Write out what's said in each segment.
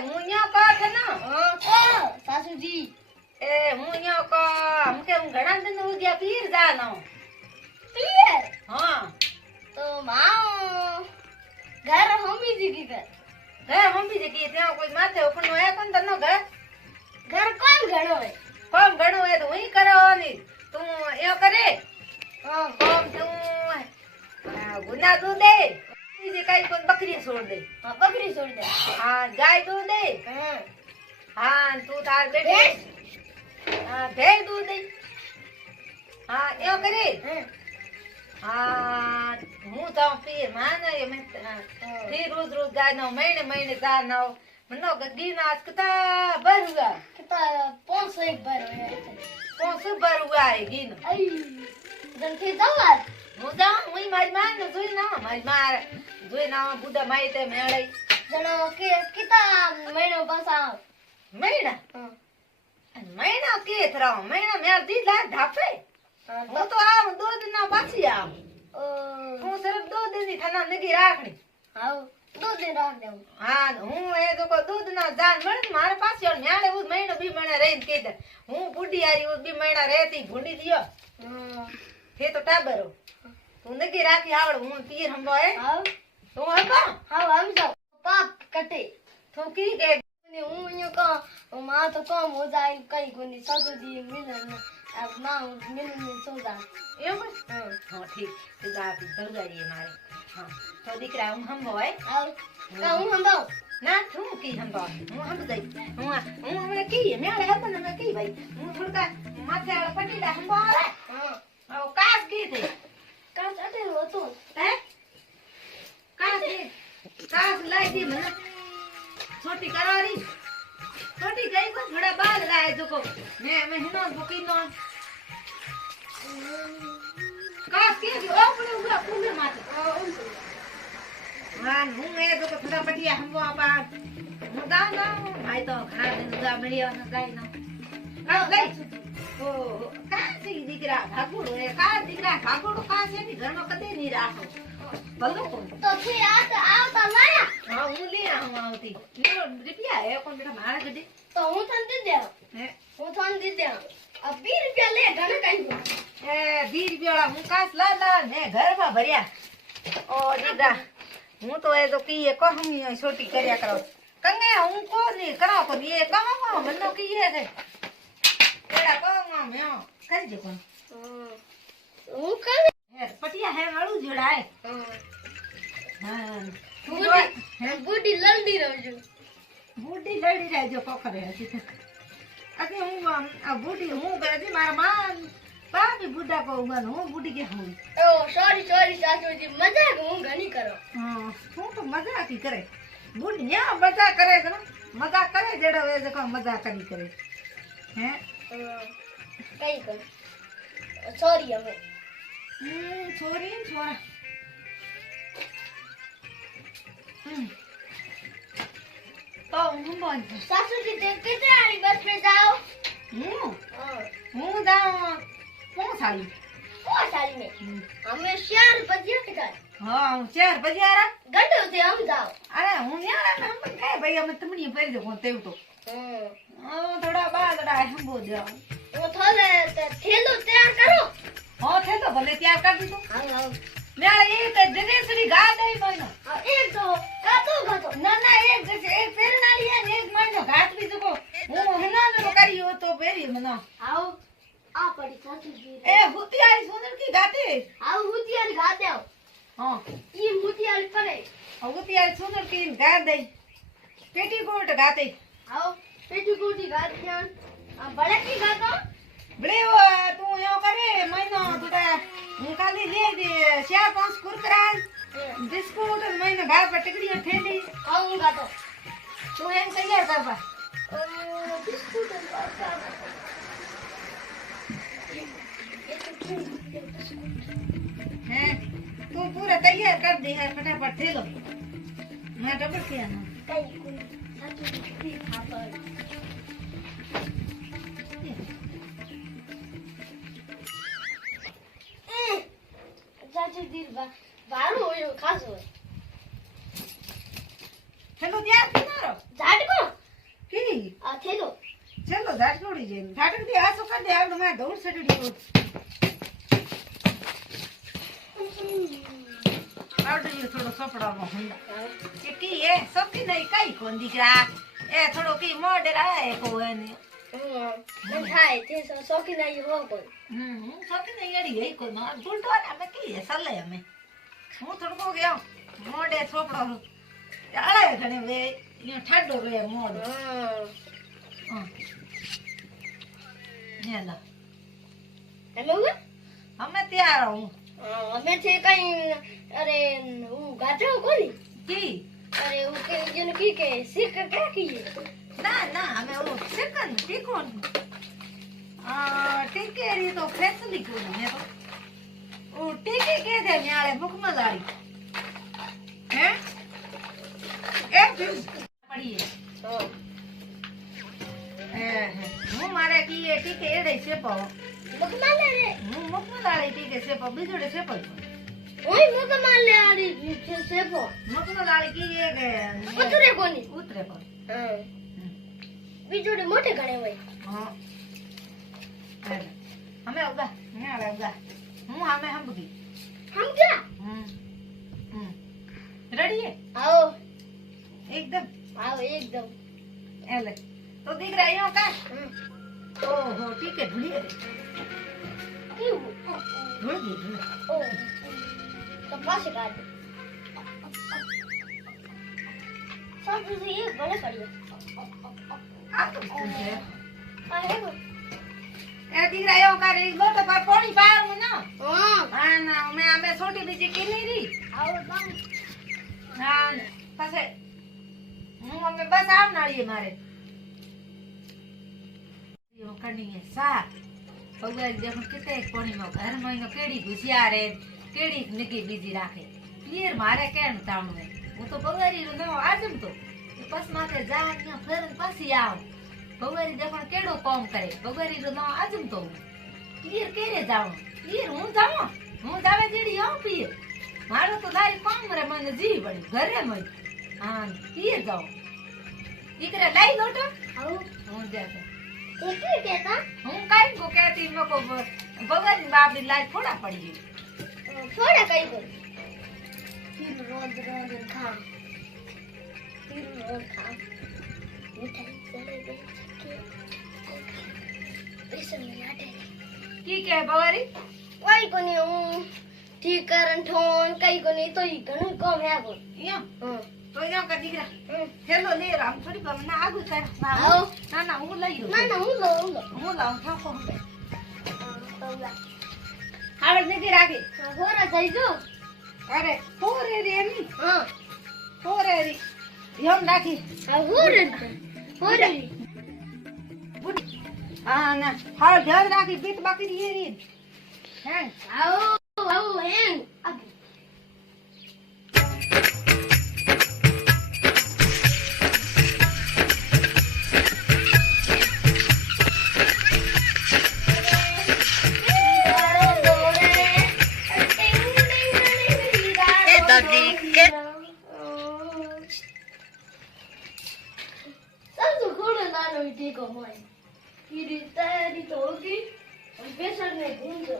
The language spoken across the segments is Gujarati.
હું ન્યો કહો છે ને સાસુજી હું ન્યો કહો હું ઘણા દિન ઉદ્યા પીર જાનો પિયર હા તો માઓ ઘર હોમી જી કી ઘર મમ્મી જે કી ત્યાં કોઈ માથે ઉપરનો હે કોણ તનો ઘર ઘર કોણ ઘણો હે કોમ ઘણો હે તો હું કરવાની તું એયો કરે હા કોમ તું ગુના દૂધ દે બીજી કઈ કોઈ બકરી છોડ દે બકરી છોડ દે હા ગાય દૂધ દે હા તું તાર બેટે હા ભેં દૂધ દે હા એયો કરે હા હું તો પીર માને મેં फिर रोज रोज गाना महीने महीने गाना मनो गदीना आज कितना भर हुआ कितना 500 भर है 500 भर हुआ है गीन आई जन के जावात मुदा मुई मारी मार न जोई ना बुदा माई ते मेळई जनो के कितना महीनो बसा महीना महीना के थरा महीना मेर दी ला ढापे હું તો આમ દો દિન ના પાછી આમ હું સિર્ફ 2 દિન ની થાના નગી રાખણી હાઉ 2 દિન રાખ દેવું હા હું એ તો કો દૂધ ના જાન મળે મારે પાસે ન્યાળે ઉદ મહિનો બી મહિના રહીને કીધે હું બુઢી આરી ઉદ બી મહિના રહેતી ભૂંડી દિયો હે તો ટાબરો તું નગી રાખી આવડ હું પીર હંબો હે હાઉ તું હંબો હાઉ હમ જાવ પાપ કટે તું કી કે હું યો કો માં તો કોમ હો જાય કઈ કોની સાસુજી મિલન अब मां मिलने सो जा એવું હા ઠીક તું જા ભર ગઈ મારે હા તો દીકરા હું હંબો હે આવ કા હું હંબાવ ના તું કી હંબો હું હંબ દઈ હું હમણે કી મેળે હતો ને મે કી ભાઈ હું થોડકા માથે વાળા પટીડા હંબો આવે હા કાસ કી થે કાસ અટે હતો હે કાસ લઈ દી મને છોટી કરવાની છોટી ગઈ કો થોડા બાદ લાય જો કો મે હિનો બુકી નો કાસ કે ઓપડે ઉગા કુંડે માથે હા હું એ તો થોડા પટિયા હંબો આપા હું દાવ ના ભાઈ તો ઘણા દિન ઉગા મળ્યો ન ગાય નો કાવ ગઈ ઓ કાસી દીકરા ભાગુડો એ કા દીકરા ભાગુડો કાસે ની ઘરનો કદે ની રાખો ભલો તો થી આવતા લાયા હા હું લે આવતી લીલો રૂપિયા હે કોણ બેટા મારા ગડી તો હું તને દી દે હે હું તને દી દે આ 20 રૂપિયા લે ઘણે કઈ એ 20 રૂપિયા હું કાસ લા ને ઘરમાં ભર્યા ઓ દીકરા હું તો એ તો કીએ કહમી છોટી કર્યા કરો કંગે હું કો ની કરો કો એ કહો મનો કીએ છે એડા કહો મેં કરી દે કોણ હું કરે હે પટિયા હે વાળું જોડાય હા બુડી લંડી રહેજો બુડી લડી રહેજો કોકરે હતી અકે હું આ બુડી હું ગરજી મારા માં બાબી બુડા કો હું બુડી કે હું ઓ સોરી સાસુજી મજાક હું ઘણી કરો હા હું તો મજાક ઈ કરે બુડી યા મજાક કરે કે મજાક કરે જેડો એ જો મજાક કરી કરે હે કઈ કર સોરી હવે છોરી છોરા તો હું બોલ સાસુજી તે कितने वाली बस में जाओ હું જાઉં કોણ સાલી ओ साली में हमें शहर बजिया के जाए હા હું ચાર બજારા गड्ढे से हम जाओ અરે હું ન્યા હમ કે ભાઈ અમે તમને પડી દો કોણ તેવ તો થોડા બાદડા હંબો દે वो थोड़े थैलो तैयार करो હા થે તો ભલે ત્યાર કરી દીધું हाँ મેં એક જનેશ્રી ગા દઈ મહિનો एक तो कातो ના એક પેરનાળી હે ને એક મહિનો ઘાટ બીજું કો હું હનાનો કર્યો તો પેરી મનો आओ आ पड़ी सासुजी એ ભૂતિયારી સુંદર કી ગાતે आओ मुतियाल गा दे હા ये मुतियाल पड़े ભૂતિયારી સુંદર કી ગા દઈ પેટીકોટ ગાતે आओ पेटी कोटी गा दिया बड़े की गा दो બલે તું યો કરે મહિનો તુડા હું ખાલી લે દે 4-5 કુરકરા બિસ્કુટ મહિનો ઘા પર ટિકડીઓ ઠેલી खाऊंगा तो તું એમ તૈયાર કરવા बिस्कुट હે તું પૂરા તૈયાર કર દે હે ફટાફટ થેલો मैं डबल किया ना कई कोई सासुजी खापर સાસુજી વારું હોય ખાસ હોય हेलो क्या तुम्हारो ઝાટકો આ થેલો ચલો ઝાડ છોડી જઈને ઝાડ દે આ શું દે આવડું માં દોડ સડડી આવડું થોડો સપડામાં હુંડા કે કી એ સકી નહીં કઈ કોણ દીકરા એ થોડો કી મોડે રાય કો એને થાય તે શોખી નહીં હો કોઈ સકી નહીં એડી ગઈ કોઈ માર ભૂલતો ને અમે કી સલે અમે હું થોડો ગયો મોડે છોપડો આળે ઘણે વે યો ઠાડો રે મોડ નેલા અમે તૈયાર હું અમે છે કઈ અરે હું ગાજો કોની કી અરે હું કે જેને કી કે શીખ કે કી ના ના અમે ઓ સેકન્ડ ટીકોન ટીકેરી તો ફેસલી કોને મે તો ઓ ટીકે કે દે ન્યાળે મુખમાં લાડી હે એ પડી હું મારે કી એ ટીકે એડે છે પાવ મુખમાં લે હું મુખમાં લાડી ટીકે છે પાવ બીજોડે છે પાવ ઓય મુખમાં લે આડી છે પો મુખમાં લાડી કી એ કે ઉતરે કોની ઉતરે કોણ બીજોડે મોટે ગણે હોય હા અમે ઉગા ન્યાળે ઉગા હું આમે હંબગી સમજ્યા રેડી હે આવો એકદમ આવો એકદમ એલે તો દીકરા અહીંયા કા ઓહો ઠીક હે ભૂલી રે કેવું ભૂલી ઓ તો પાસે કાઢ સાચું છે એ ભલે કર્યો આ તો શું છે અરે એ દીકરા અહીંયા કા રે તો પર પાણી પાયું ના હા ના અમે છોટી બીજી કેની રી આવો બામ ના પાસે હું અમે બસ આવનાળીએ મારે યો કણીએ સા પગલ દેખો કેતે કોણીનો ઘર મહિનો કેડી ઘુસિયા રે કેડી નકી બીજી રાખે ક્લિયર મારે કેમ તાણું હું તો પગવારી નો આજમ તો બસ માથે જા ત્યાં ફેરન પાછી આવ પગવારી દેખો કેડો કામ કરે પગવારી નો આજમ તો ક્લિયર કેરે જાવ ક્લિયર હું જાવે જેડી આવ પીએ મારો તો દારી કામ રે મને જી પડી ઘરે મય હા ક્લિયર જાવ દીકરા લઈ લોટો આવો હું જાતે એકલી કેતા હું કાઈ કો કહેતી મકો ભગવાન બાપની લાઈ થોડા પડી ગઈ થોડા કઈ ગયો ફિર રોજ ખા ફિર રોજ ખા મીઠાઈ ચલે ગઈ કે બેસન લાટે કી કે બવારી કઈ કોની હું ઠીક કરન ઠોન કઈ કોની તો ઈ ઘણું કામ હે ગો યો હા તો યો કા દીકરા હેલો લે રામ થોડી કમ ના આગુ કર આવો. ના હું લઈ ના લઉં ના હું લો હું લાવ થાકો તોલા હાલ નથી રાખી હોરા જઈ જો અરે પોરે રે ની હા પોરે રે યમ રાખી હોરે હા ના હાલ ધ્યાન રાખી બીત બાકી રે રે હે આવો હેંગ Santo kholo nano itigo moi. Kiri tayari to hogi. Besar ne gunjo.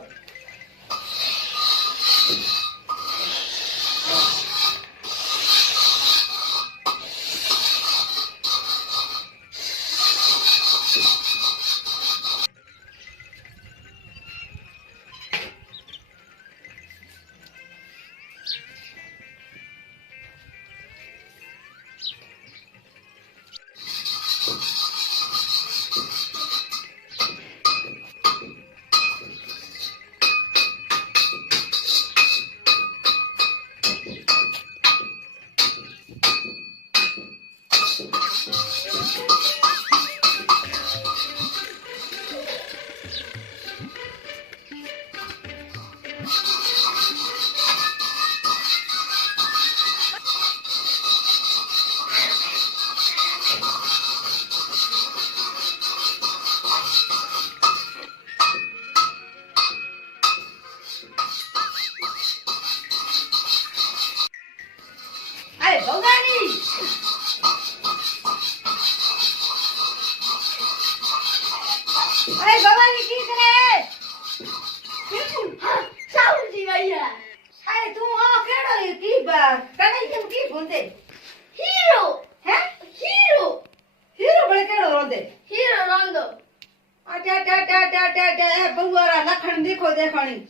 એ બહુવારા લખણ દીખો દેખાણી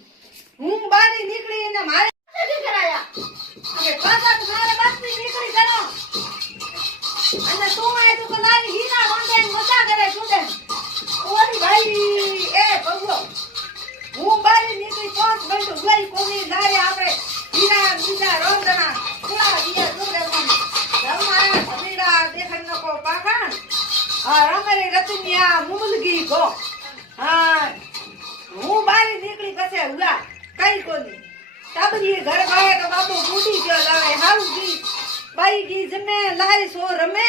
હું બારી નીકળી ને મારે નથી કરાયા હવે પાછા તો મારે બાપની નીકળી કરો અને તું આય તું તો લારી હીરા રોંદે ને મજા કરે છૂટે ઓરી ભાઈ એ બહુઓ હું બારી નીકળી 5 મિનિટ ઉલાઈ કોની લારે આપણે હીરા બીજા રોંદના ખુલા દિયા જોડે રમાયા સમીરા દેખાઈ નકો પાખણ આ રમરી રતનિયા મુલગી ગો હા હું બારી નીકળી પછી ઉલા કઈ કોની તાબરી ઘર ભાઈ તો બાપુ બૂટી ગયો લાવે હારું ગી બાઈ ગી જમે લારી સો રમે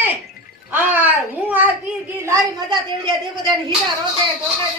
આ હું આ પીર ગી લારી મજા તેવડિયા દેખો દેન હીરા રોકે ઢોકા